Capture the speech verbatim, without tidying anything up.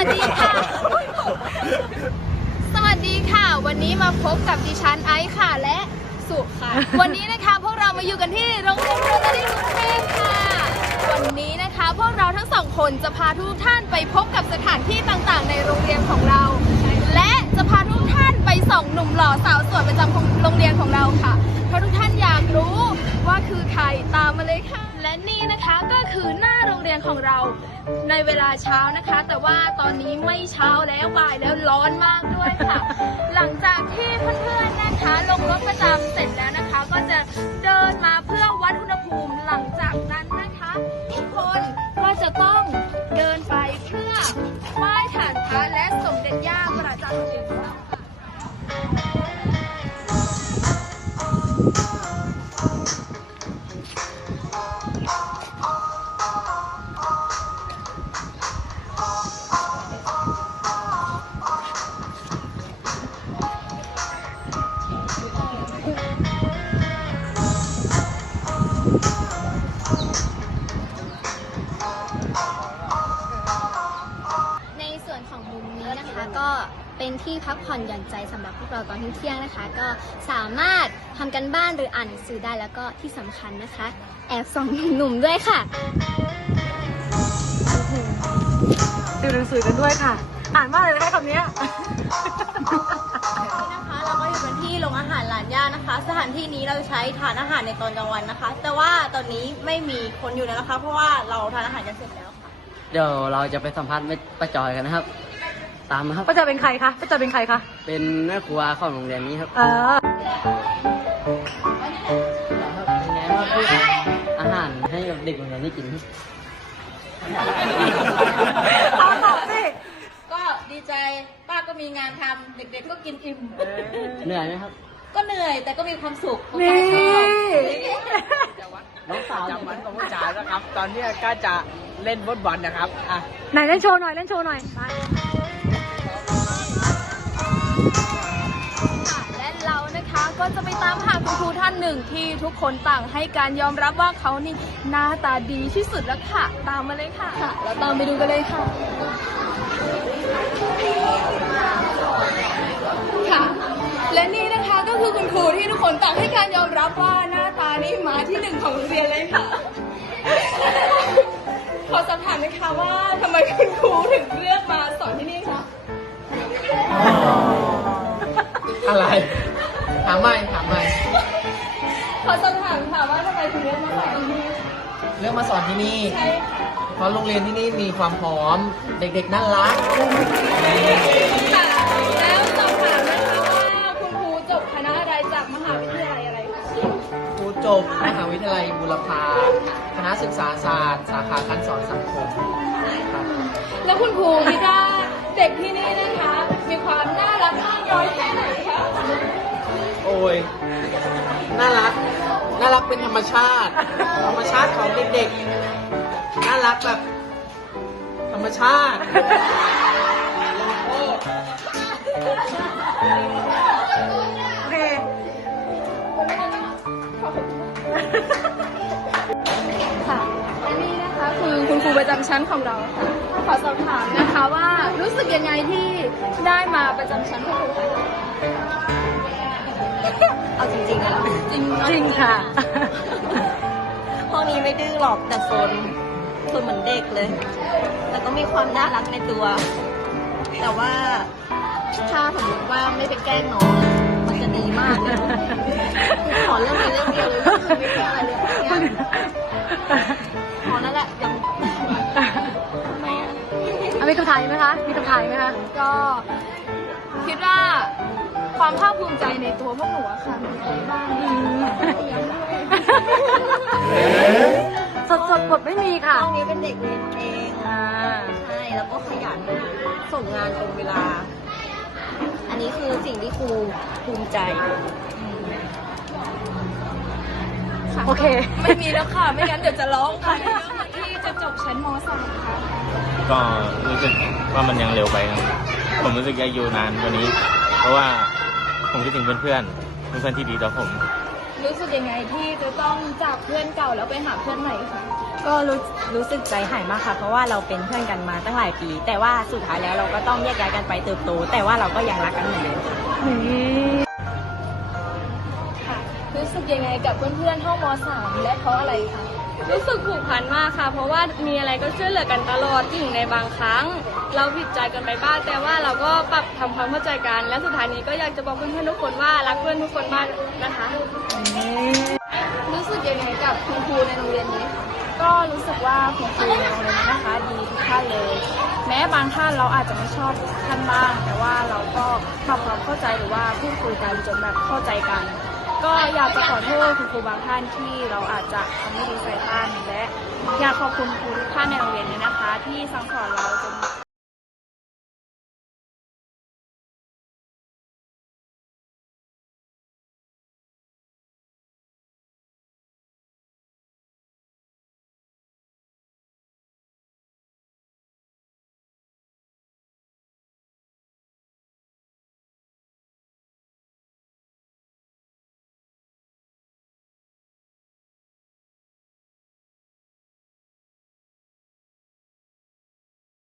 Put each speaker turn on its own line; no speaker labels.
วัสดีค่ะสวัสดีค่ะวันนี้มาพบกับดิฉันไอซ์ค่ะและสุค่ะวันนี้นะคะพวกเรามาอยู่กันที่โรงเรียนโรตารี่กรุงเทพค่ะวันนี้นะคะพวกเราทั้งสองคนจะพาทุกท่านไปพบกับสถานที่ต่างๆในโรงเรียนของเราและจะพาทุกท่านไปส่องหนุ่มหล่อสาวสวยประจำโรงเรียนของเราค่ะเพราะทุกท่านอยากรู้ว่าคือใครตามมาเลยค่ะและนี่นะคะก็คือหน้าโรงเรียนของเราในเวลาเช้านะคะแต่ว่าตอนนี้ไม่เช้าแล้วบ่ายแล้วร้อนมากด้วยค่ะหลังจากที่เพื่อนๆนะคะลงรถประจำเสร็จแล้วนะคะก็จะเดินมาเพื่อวัดอุณหภูมิหลังจากนั้นนะคะทุกคนก็จะต้องเดินไปเพื่อไหว้ฐานพระและสมเด็จย่าประจำโรงเรียนของเราค่ะก็เป็นที่พักผ่อนหย่อนใจสำหรับพวกเราตอนเที่ยงๆนะคะก็สามารถทำกันบ้านหรืออ่านหนังสือได้แล้วก็ที่สำคัญนะคะแอบส่องหนุ่มๆด้วยค่ะ
ดูหนังสือกันด้วยค่ะอ่านมากเลยนะคะคำนี้
นะคะเราก็อยู่กันที่โรงอาหารหลานย่านะคะสถานที่นี้เราใช้ทานอาหารในตอนกลางวันนะคะแต่ว่าตอนนี้ไม่มีคนอยู่แล้วนะคะเพราะว่าเราทานอาหารกันเสร็จแล้วค่ะ
เดี๋ยวเราจะไปสัมภาษณ์ป้าจอยกันนะครับตามมาครับ
ป้าจอยเป็นใครคะป้าจอยเป็นใครคะ
เป็นแม่ครัวของโรงเรียนนี้ครับ
เออ
เป็นไงครับอาหารให้กับเด็กโรงเรียนนี้กิน
เอาตอบสิ
ก็ดีใจป้าก็มีงานทำเด็กๆก็กินอิ่ม
เหนื่อยไหมครับ
ก็เหนื่อยแต่ก็มีความสุข
นี่
น้องสาว
จำวันของผู้ชายนะครับตอนนี้ก็จะเล่นฟุตบอลนะครับอ่ะ
ไหนเล่นโชว์หน่อยเล่นโชว์หน่อย
และเรานะคะก็จะไปตามหาคุณครูท่านหนึ่งที่ทุกคนต่างให้การยอมรับว่าเขานี่หน้าตาดีที่สุดแล้วค่ะตามมาเลยค่ะค่ะเราตามไปดูกันเลยค่ะค่ะและนี่นะคะก็คือคุณครูที่ทุกคนต่างให้การยอมรับว่าหน้าตานี่มาที่หนึ่งของโรงเรียนเลยค่ะขอสอบถามนะคะว่าทำไมคุณครูถึงเลือกมาสอนที่นี่คะ
อะไรถามไม่ถามไม่
ขอสอบถามค่ะว่าทำไมถึงเลือกมาสอนที่นี่
เลือกมาสอนที่นี่
ใช่
เพราะโรงเรียนที่นี่มีความพร้อมเด็กๆน่ารัก
ค่ะแล้วสอบถามนะคะว่าคุณครูจบคณะอะไรจากมหาวิทยาลัยอะไรคะ
ครูจบมหาวิทยาลัยบูรพาคณะศึกษาศาสตร์สาขาการสอนสังคม
แล้วคุณครูคิดว่าเด็กที่นี่นะคะมีความน่ารักน่าย้อยแค่ไหนคะ
โอ้ยน่ารักน่ารักเป็นธรรมชาติธรรมชาติของเด็กๆน่ารักแบบธรรมชาติ
โอเค
ค่ะและนี่นะคะคือคุณครูประจำชั้นของเราค่ะขอสอบถามนะคะว่ารู้สึกยังไงที่ได้มาประจำชั้นคุณครูคะ
เอาจริงๆนะ
จริง
จริงค่ะ
ห้องนี้ไม่ดื้อหรอกแต่โซนโซนเหมือนเด็กเลยแต่ก็มีความน่ารักในตัว แต่ว่าถ้าสมมติว่าไม่ไปแกล้งน้องมันจะดีมากเลยขอเรื่องนี้เรื่องเดียวเลยไม่แกล้งอะไรเลยขอนั่นแหละยังทำไมอ่ะ
มีคำถามไหมคะมีคำถามไหมคะ
ก็คิดว่าความภาคภูมิใจในตัวพวกหนูอะค่ะมีอะไรบ้าง
สดสดบทไม่มีค่ะ
ห้องนี้เป็นเด็กเรียนเองอ่าใช่แล้วก็ขยันส่งงานตรงเวลาอันนี้คือสิ่งที่ครูภูมิใจ
โอเค
ไม่มีแล้วค่ะไม่งั้นเดี๋ยวจะร้องค่ะที่จะจบชั้นม.สามค่ะ
ก็รู้สึกว่ามันยังเร็วไปครับผมรู้สึกอยากอยู่นานกว่านี้เพราะว่าผมคิดถึงเพื่อนๆเพื่อนๆที่ดีต่อผม
รู้สึกยังไงที่จะต้องจากเพื่อนเก่าแล้วไปหาเพื่อนใหม่คะ
ก็รู้รู้สึกใจหายมากค่ะ เพราะว่าเราเป็นเพื่อนกันมาตั้งหลายปี แต่ว่าสุดท้ายแล้วเราก็ต้องแยกย้ายกันไปเติบโต แต่ว่าเราก็ยังรักกันเหมือนเดิมค่ะ
รู้สึกยังไงกับเพื่อนๆห้องม .สาม และเพราะอะไรคะ
รู้สึกผูกพันมากค่ะ เพราะว่ามีอะไรก็ช่วยเหลือกันตลอดถึงในบางครั้ง เราผิดใจกันไปบ้างแต่ว่าเราก็ปรับทำความเข้าใจกัน และสุดท้ายนี้ก็อยากจะบอกเพื่อนๆทุกคนว่ารักเพื่อนทุกคนมากนะคะ
รู้สึกยังไงกับคุณครูในโรงเรียนนี้คะ
ก็รู้สึกว่าคุณครูในโรงเรียนนี้นะคะ ดีทุกท่านเลย แม้บางท่านเราอาจจะไม่ชอบท่านบ้าง แต่ว่าเราก็ทำความเข้าใจหรือว่าพูดคุยกันจนแบบเข้าใจกัน ก็อยากจะขอโทษคุณครูบางท่านที่เราอาจจะทำไม่ดีใส่ท่านและอยากขอบคุณครูทุกท่านในโรงเรียนนี้นะคะ ที่สั่งสอนเราจน